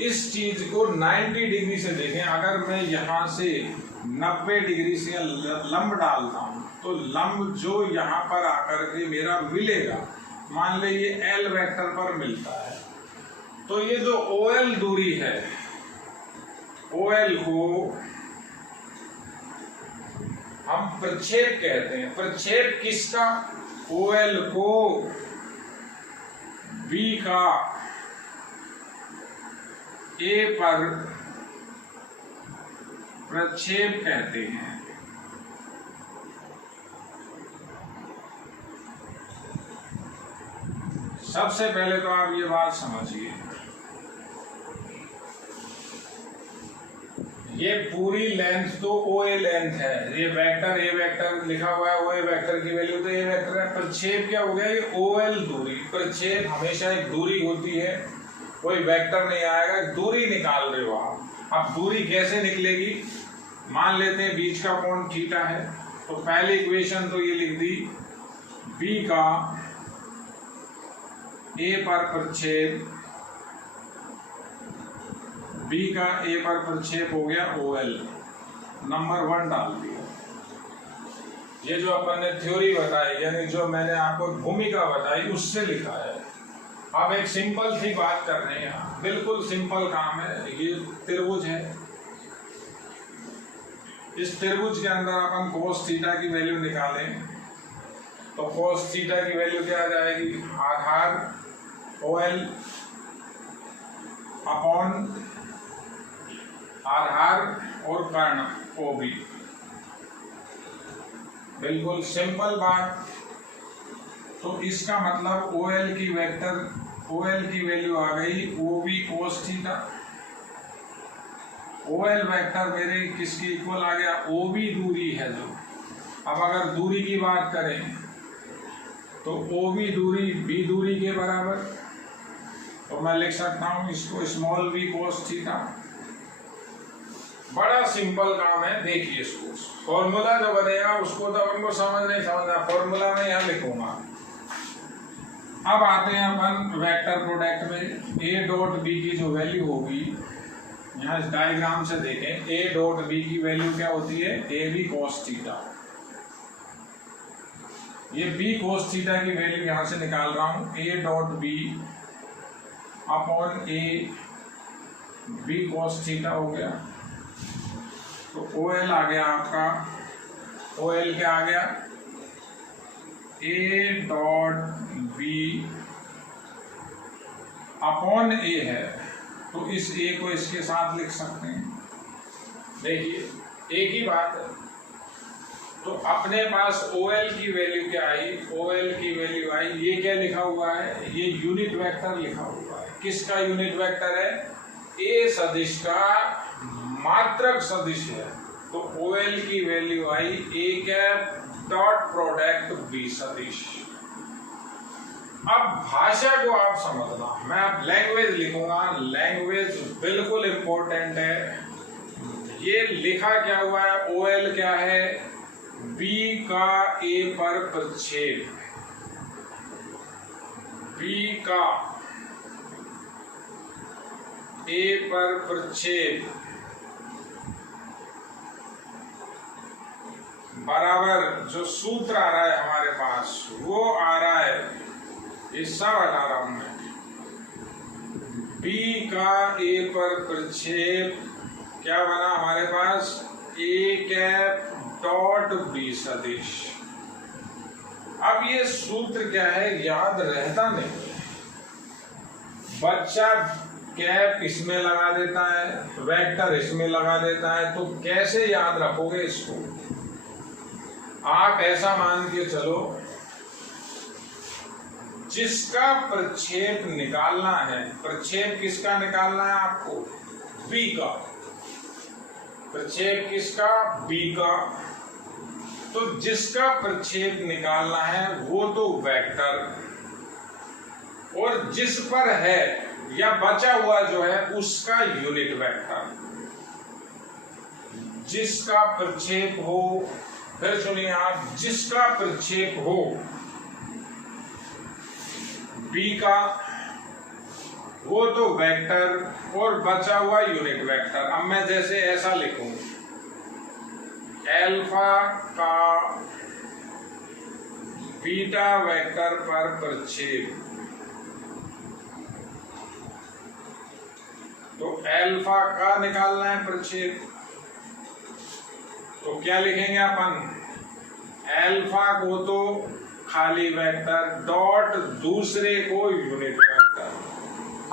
इस चीज को 90 डिग्री से देखें। अगर मैं यहाँ से 90 डिग्री से लंब डालता हूँ तो लंब जो यहाँ पर आकर के मेरा मिलेगा, मान ले ये एल वेक्टर पर मिलता है, तो ये जो OL दूरी है, OL को हम प्रक्षेप कहते हैं। प्रक्षेप किसका, OL को B का A पर प्रक्षेप कहते हैं। सबसे पहले तो आप ये बात समझिए, ये पूरी लेंथ तो OA लेंथ है, ये वेक्टर ए वेक्टर लिखा हुआ है, OA वेक्टर की वैल्यू तो ए वेक्टर है। प्रक्षेप क्या हो गया, ये OL दूरी। प्रक्षेप हमेशा एक दूरी होती है, कोई वेक्टर नहीं आएगा, दूरी निकाल रहे हो आप। अब दूरी कैसे निकलेगी, मान लेते हैं बीच का कोण थीटा है, तो पहली इक्वेशन तो ये लिख दी, बी का ए पर प्रक्षेप, बी का ए पर प्रक्षेप हो गया OL, नंबर 1 डाल दिया। ये जो अपन ने थ्योरी बताई, यानी जो मैंने आपको भूमिका बताई, उससे लिखा है। अब एक सिंपल सी बात कर रहे हैं, बिल्कुल सिंपल काम है। ये त्रिभुज है, इस त्रिभुज के अंदर अपन कोस थीटा की वैल्यू निकालें तो कोस थीटा की वैल्यू क्या आ जाएगी, आधार OL अपॉन आधार और कर्ण OB। बिल्कुल सिंपल बात। तो इसका मतलब OL की वेक्टर, OL की वैल्यू आ गई OB cos theta. OL vector मेरे किसके इक्वल आ गया, OB दूरी है जो। अब अगर दूरी की बात करें तो OB दूरी B दूरी के बराबर, तो मैं लिख सकता हूं इसको स्मॉल v कोस थीटा बड़ा सिंपल काम है, देखिए इसको। फॉर्मूला जो बनेगा उसको तो अपन को समझ नहीं समझना, फॉर्मूला में यहाँ लिखूंगा। अब आते हैं अपन वेक्टर प्रोडक्ट में। ए डॉट बी की जो वैल्यू होगी, यहाँ इस डायग्राम से देखें, ए डॉट बी की वैल्यू क्या होती है, ए बी कॉस थीटा। ये बी कॉस थीटा की वैल्यू यहां से निकाल रहा हूं, A dot B upon A B cos theta हो गया। तो ओ एल आ गया आपका, ओ एल क्या आ गया, ए डॉट बी अपॉन ए है, तो इस ए को इसके साथ लिख सकते हैं। देखिए एक ही बात है, तो अपने पास OL की वैल्यू क्या आई, OL की वैल्यू आई, ये क्या लिखा हुआ है, ये यूनिट वेक्टर लिखा हुआ है। किसका यूनिट वेक्टर है, ए सदिश का मात्रक सदिश है। तो OL की value I A cap dot product B सदिश। अब भाषा को आप समझना, मैं अब लैंग्वेज लिखूंगा, लैंग्वेज बिल्कुल इंपॉर्टेंट है। ये लिखा क्या हुआ है, OL क्या है, B का A पर प्रक्षेप, B का A पर प्रक्षेप बराबर, जो सूत्र आ रहा है हमारे पास वो आ रहा है, ये सब हटा रहा हूं मैं, B का A पर प्रक्षेप क्या बना हमारे पास, A कैप डॉट बी सदिश। अब ये सूत्र क्या है, याद रहता नहीं, बच्चा कैप इसमें लगा देता है, वेक्टर इसमें लगा देता है, तो कैसे याद रखोगे इसको। आप ऐसा मान के चलो, जिसका प्रक्षेप निकालना है, प्रक्षेप किसका निकालना है आपको, बी का, प्रक्षेप किसका, बी का, तो जिसका प्रक्षेप निकालना है वो तो वेक्टर, और जिस पर है या बचा हुआ जो है उसका यूनिट वेक्टर। जिसका प्रक्षेप हो, फिर सुनिए आप, जिसका प्रक्षेप हो बी का वो तो वेक्टर और बचा हुआ यूनिट वेक्टर। अब मैं जैसे ऐसा लिखूं, एल्फा का बीटा वेक्टर पर प्रक्षेप, तो एल्फा का निकालना है प्रक्षेप, तो क्या लिखेंगे अपन, एल्फा को तो खाली वेक्टर डॉट दूसरे को यूनिट वेक्टर।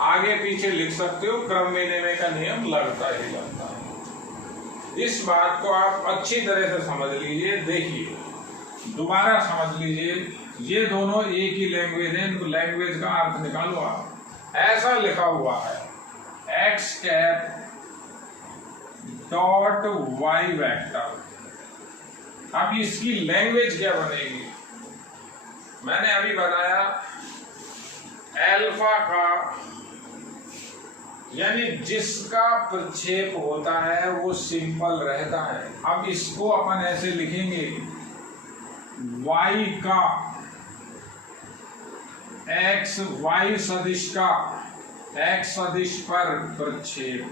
आगे पीछे लिख सकते हो, क्रम विनिमय का नियम लगता ही लगता है। इस बात को आप अच्छी तरह से समझ लीजिए। देखिए दोबारा समझ लीजिए, ये दोनों एक ही लैंग्वेज है, इनको लैंग्वेज का अर्थ निकालो आप। ऐसा लिखा हुआ है, X cap dot Y vector. अब इसकी लैंग्वेज क्या बनेगी, मैंने अभी बताया, एल्फा का यानी जिसका प्रक्षेप होता है वो सिंपल रहता है। अब इसको अपन ऐसे लिखेंगे, y का x y सदिश का x सदिश पर प्रक्षेप।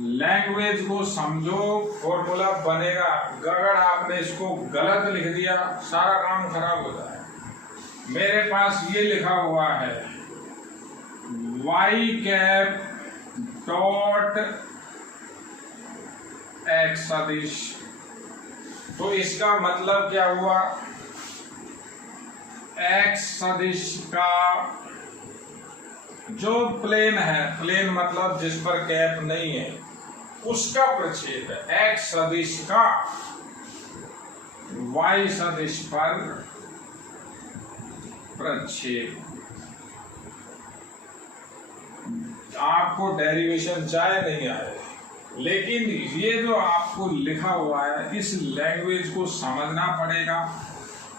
लैंग्वेज को समझो, फॉर्मूला बनेगा। अगर आपने इसको गलत लिख दिया सारा काम खराब हो जाए। मेरे पास ये लिखा हुआ है, y कैप डॉट x सदिश, तो इसका मतलब क्या हुआ, x सदिश का जो प्लेन है, प्लेन मतलब जिस पर कैप नहीं है, उसका प्रक्षेप है। x सदिश का y सदिश पर प्रक्षेप। आपको डेरिवेशन चाहे नहीं आए, लेकिन ये जो आपको लिखा हुआ है इस लैंग्वेज को समझना पड़ेगा।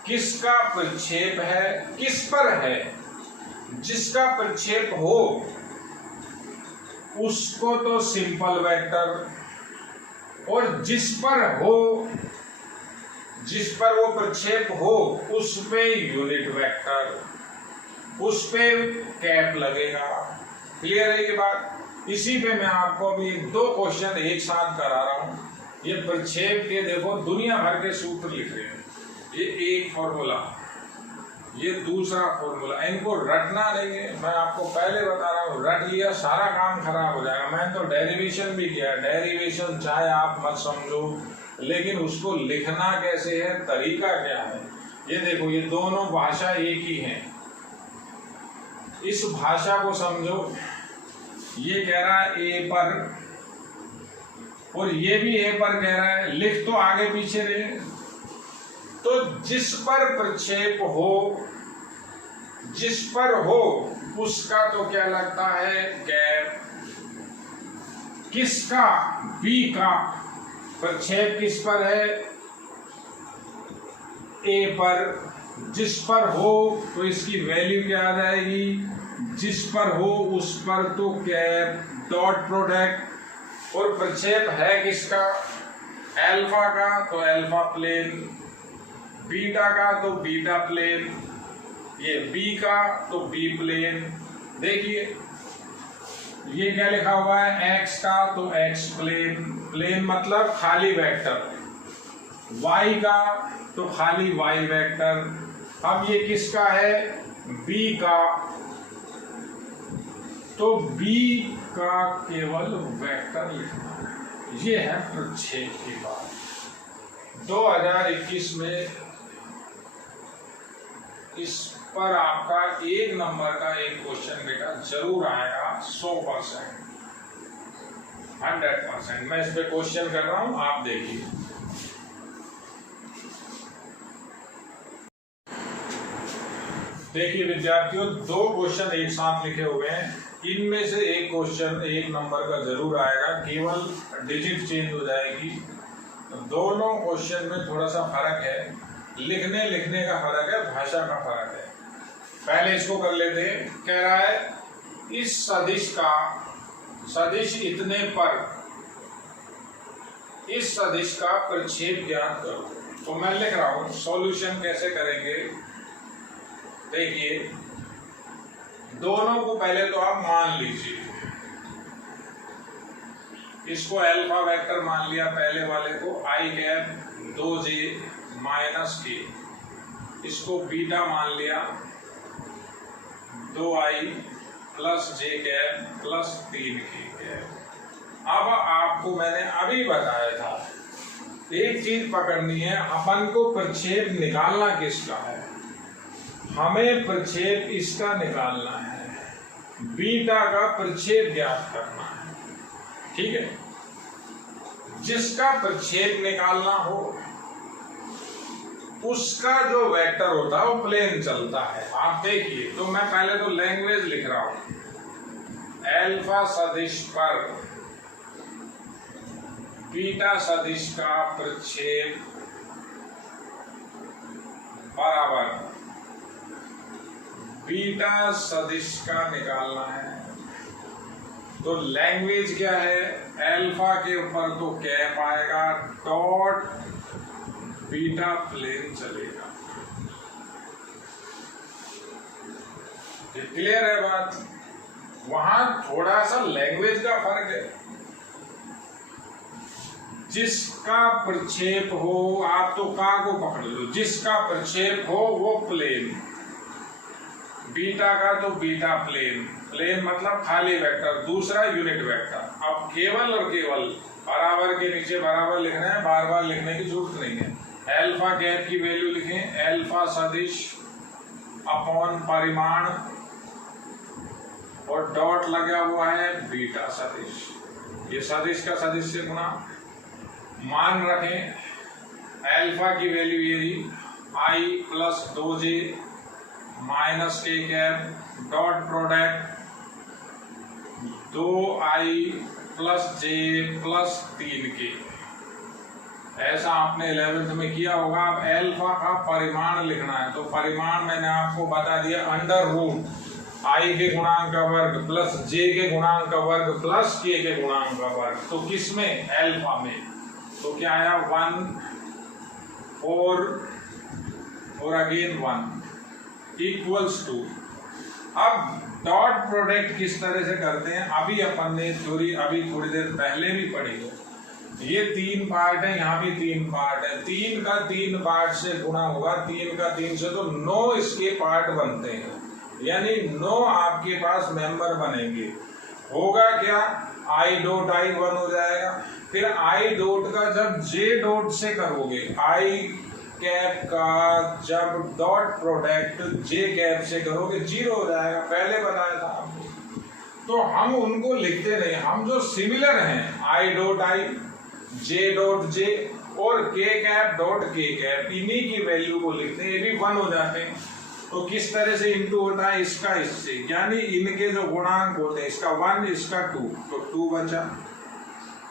किसका प्रक्षेप है, किस पर है, जिसका प्रक्षेप हो उसको तो सिंपल वेक्टर, और जिस पर वो प्रक्षेप हो उस पे यूनिट वेक्टर, उस पे कैप लगेगा। क्लियर है ये बात? इसी पे मैं आपको अभी 2 क्वेश्चन एक साथ करा रहा हूं। ये प्रक्षेप के देखो दुनिया भर के सूत्र लिख रहे हैं। ये एक फॉर्मूला, ये दूसरा फॉर्मूला, इनको रटना नहीं है। मैं आपको पहले बता रहा हूँ, रट लिया सारा काम खराब हो जाएगा। मैं तो डेरिवेशन भी किया, डेरिवेशन चाहे आप मत समझो, लेकिन उसको लिखना कैसे है, तरीका क्या है। ये देखो, ये दोनों भाषा एक ही है, इस भाषा को समझो। ये कह रहा है ए पर, और ये भी ए पर कह रहा है, लिख तो आगे पीछे रहे। तो जिस पर प्रक्षेप हो, जिस पर हो उसका तो क्या लगता है, कैप। किसका, बी का प्रक्षेप किस पर है, ए पर। जिस पर हो तो इसकी वैल्यू क्या आ जाएगी, जिस पर हो उस पर तो कैप, डॉट प्रोडक्ट। और प्रक्षेप है किसका, अल्फा का तो अल्फा प्लेन, बीटा का तो बीटा प्लेन, ये बी का तो बी प्लेन। देखिए ये क्या लिखा हुआ है, एक्स का तो एक्स प्लेन, प्लेन मतलब खाली वेक्टर, वाई का तो खाली वाई वेक्टर। अब ये किसका है, बी का, तो बी का केवल वेक्टर लिखना है। ये है प्रक्षेप की बात। 2021 में इस पर आपका 1 नंबर का एक क्वेश्चन बेटा जरूर आएगा, 100%, 100%। मैं इस पे क्वेश्चन कर रहा हूं, आप देखिए। देखिए विद्यार्थियों, 2 क्वेश्चन एक साथ लिखे हुए हैं। इनमें से एक क्वेश्चन 1 नंबर का जरूर आएगा, केवल डिजिट चेंज हो जाएगी। तो दोनों क्वेश्चन में थोड़ा सा फर्क है, लिखने का फर्क है, भाषा का फर्क है। पहले इसको कर लेते हैं। कह रहा है इस सदिश इतने पर, इस सदिश का प्रक्षेप ज्ञात करो। तो मैं लिख रहा हूं, सॉल्यूशन कैसे करेंगे। देखिए दोनों को पहले तो आप मान लीजिए, इसको अल्फा वेक्टर मान लिया पहले वाले को, आई कैप 2j माइनस के, इसको बीटा मान लिया 2i plus j cap plus 3k cap. अब आपको मैंने अभी बताया था, एक चीज पकड़नी है, अपन को प्रक्षेप निकालना किसका है, हमें प्रक्षेप इसका निकालना है, बीटा का प्रक्षेप ज्ञात करना है। ठीक है, जिसका प्रक्षेप निकालना हो उसका जो वेक्टर होता है वो प्लेन चलता है। आप देखिए, तो मैं पहले तो लैंग्वेज लिख रहा हूं, अल्फा सदिश पर बीटा सदिश का प्रक्षेप बराबर बीटा सदिश का निकालना है। तो लैंग्वेज क्या है, अल्फा के ऊपर तो कैप आएगा, डॉट बीटा प्लेन चलेगा। ये क्लियर है बात? वहां थोड़ा सा लैंग्वेज का फर्क है। जिसका प्रक्षेप हो, आप तो का को पकड़ लो, जिसका प्रक्षेप हो वो प्लेन, बीटा का तो बीटा प्लेन, प्लेन मतलब खाली वेक्टर, दूसरा यूनिट वेक्टर। अब केवल और केवल बराबर के नीचे बराबर लिखना है, बार बार लिखने की जरूरत नहीं है। अल्फा कैप की वैल्यू लिखें, अल्फा सदिश अपॉन परिमाण, और डॉट लगा हुआ है बीटा सदिश, ये सदिश का सदिश से गुणा। मान रखें अल्फा की वैल्यू ये रही, i प्लस 2j माइनस के cap, dot product 2i plus j plus 3k। ऐसा आपने 11th में किया होगा। अब अल्फा का परिमाण लिखना है, तो परिमाण मैंने आपको बता दिया अंडर रूट आई के गुणांक का वर्ग प्लस जे के गुणांक का वर्ग प्लस के गुणांक का वर्ग। तो किस में? एल्फा में। तो क्या आया? 1 और अगेन 1 इक्वल्स टू। अब डॉट प्रोडक्ट किस तरह से करते हैं अभी अपन ने थ्योरी अभी थोड़ी देर पहले भी पढ़ी है। ये 3 पार्ट है, यहाँ भी 3 पार्ट है। 3 का 3 पार्ट से गुणा होगा, 3 का 3 से, तो 9 इसके पार्ट बनते हैं, यानी 9 आपके पास मेंबर बनेंगे। होगा क्या? आई डॉट आई 1 हो जाएगा। फिर आई डॉट का जब जे डॉट से करोगे, आई कैप का जब डॉट प्रोडक्ट जे कैप से करोगे 0 हो जाएगा, पहले बताया था आपको। तो हम उनको लिखते नहीं, हम जो सिमिलर हैं I dot I, J dot J और के कैप डॉट के कैप, इन्हीं की वैल्यू को लिखते हैं, ये भी 1 हो जाते हैं। तो किस तरह से इनटू होता है? इसका इससे, यानी इनके जो गुणांक होते हैं, इसका 1 इसका 2, तो 2 बचा।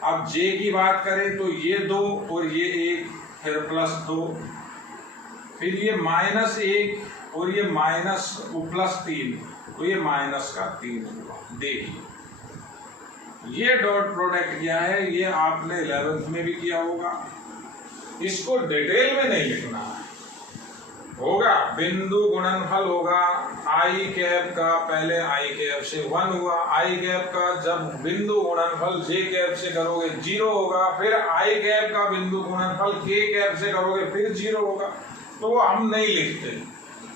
अब जे की बात करें तो ये 2 और ये 1, फिर प्लस 2, फिर ये -1 और ये प्लस 3, तो ये माइनस का 3 हुआ। देखिए ये डॉट प्रोडक्ट क्या है, ये आपने 11th में भी किया होगा, इसको डिटेल में नहीं लिखना है। होगा बिंदु गुणनफल होगा आई कैप का, पहले आई कैप से 1 हुआ, आई कैप का जब बिंदु गुणनफल जे कैप से करोगे 0 होगा, फिर आई कैप का बिंदु गुणनफल के कैप से करोगे फिर 0 होगा। तो वो हम नहीं लिखते,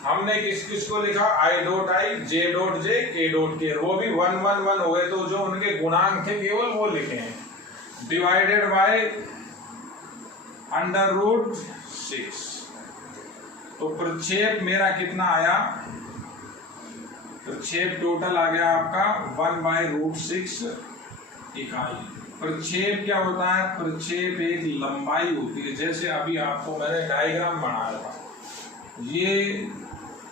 हमने किस किस को लिखा? I dot I, J dot J, के डॉट के, वो भी 1 1 1 हो गए, तो जो उनके गुणांक थे केवल वो लिखे हैं। Divided by √6। तो प्रक्षेप मेरा कितना आया? प्रक्षेप टोटल आ गया आपका 1/√6 इकाई। प्रक्षेप क्या होता है? प्रक्षेप एक लंबाई होती है, जैसे अभी आपको मैंने डायग्राम बनाया था, ये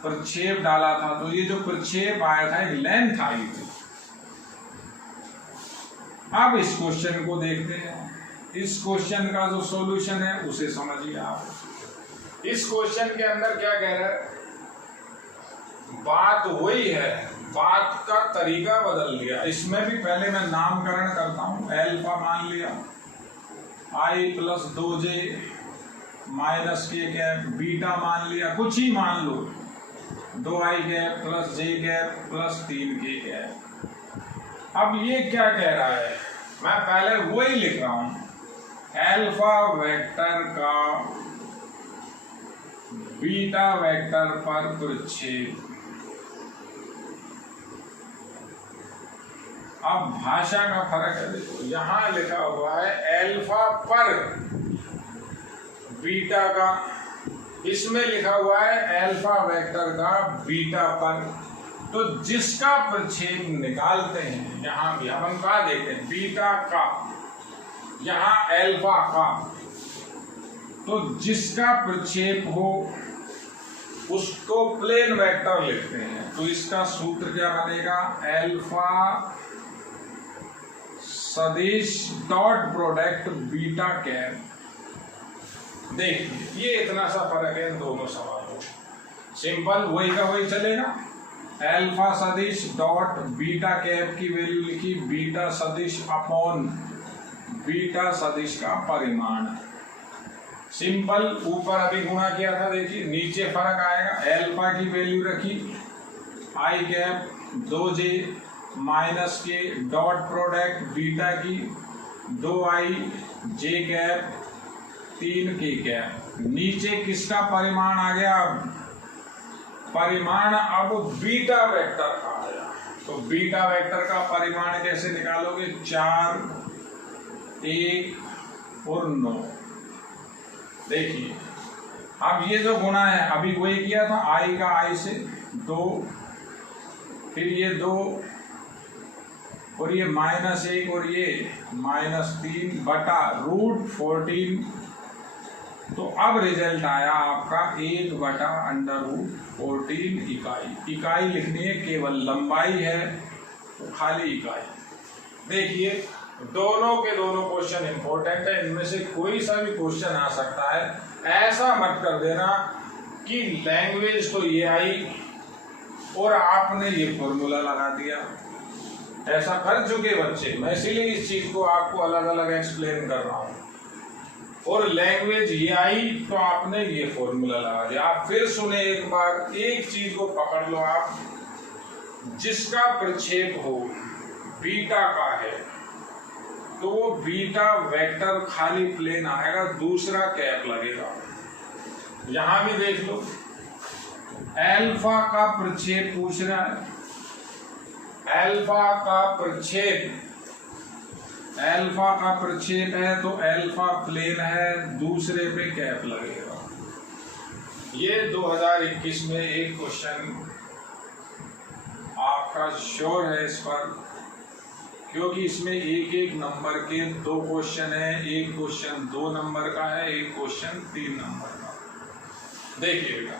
प्रक्षेप डाला था, तो ये जो प्रक्षेप आया था एक लेंथ आई थी। अब इस क्वेश्चन को देखते हैं। इस क्वेश्चन का जो सॉल्यूशन है उसे समझिए आप। इस क्वेश्चन के अंदर क्या कह रहा है? बात वही है, बात का तरीका बदल लिया। इसमें भी पहले मैं नामकरण करता हूं, एल्फा मान लिया, आई प्लस 2j माइनस के कैप, बीटा मान लिया, कुछ ही मान लो, 2i cap plus j cap plus 3k cap. अब ये क्या कह रहा है? मैं पहले वही लिख रहा हूं, एल्फा वेक्टर का बीटा वेक्टर पर प्रक्षेप। अब भाषा का फर्क है, देखो यहां लिखा हुआ है एल्फा पर बीटा का, इसमें लिखा हुआ है एल्फा वेक्टर का बीटा पर। तो जिसका प्रक्षेप निकालते हैं, यहां भी हम क्या देखते हैं? बीटा का, यहां एल्फा का, तो जिसका प्रक्षेप हो उसको प्लेन वेक्टर लिखते हैं। तो इसका सूत्र क्या बनेगा? एल्फा सदिश डॉट प्रोडक्ट बीटा कैप। देखिए ये इतना सा फर्क है इन दोनों सवालों, सिंपल वही का वही चलेगा। एल्फा सदिश डॉट बीटा कैप की वैल्यू लिखी, बीटा सदिश अपॉन बीटा सदिश का परिमाण, सिंपल। ऊपर अभी गुणा किया था, देखिए नीचे फर्क आएगा। एल्फा की वैल्यू रखी, आई कैप 2j माइनस के डॉट प्रोडक्ट बीटा की 2i j cap 3k cap, नीचे किसका परिमाण आ गया? परिमाण अब बीटा वेक्टर का आया। तो बीटा वेक्टर का परिमाण कैसे निकालोगे? 4, 1 और 9। देखिए अब ये जो गुणा है अभी वही किया था, आई का आई से 2, फिर ये 2 और ये -1 और ये -3 बटा √14। तो अब रिजल्ट आया आपका 1/√14 इकाई। इकाई लिखनी है, केवल लंबाई है तो खाली इकाई। देखिए दोनों के दोनों क्वेश्चन इंपॉर्टेंट है, इनमें से कोई सा भी क्वेश्चन आ सकता है। ऐसा मत कर देना कि लैंग्वेज तो ये आई और आपने ये फॉर्मूला लगा दिया। ऐसा कर चुके बच्चे, मैं इसीलिए इस चीज को आपको अलग अलग एक्सप्लेन कर रहा हूँ। और लैंग्वेज ये आई तो आपने ये फॉर्मूला लगा दिया। आप फिर सुने एक बार, एक चीज को पकड़ लो आप, जिसका प्रक्षेप हो बीटा का है तो वो बीटा वेक्टर खाली प्लेन आएगा, दूसरा कैप लगेगा। यहां भी देख लो, एल्फा का प्रक्षेप पूछ रहा है, एल्फा का प्रक्षेप है तो एल्फा प्लेन है, दूसरे पे कैप लगेगा। ये 2021 में एक क्वेश्चन आपका श्योर है इस पर, क्योंकि इसमें एक एक नंबर के 2 क्वेश्चन है। एक क्वेश्चन 2 नंबर का है, एक क्वेश्चन 3 नंबर का। देखिए बेटा,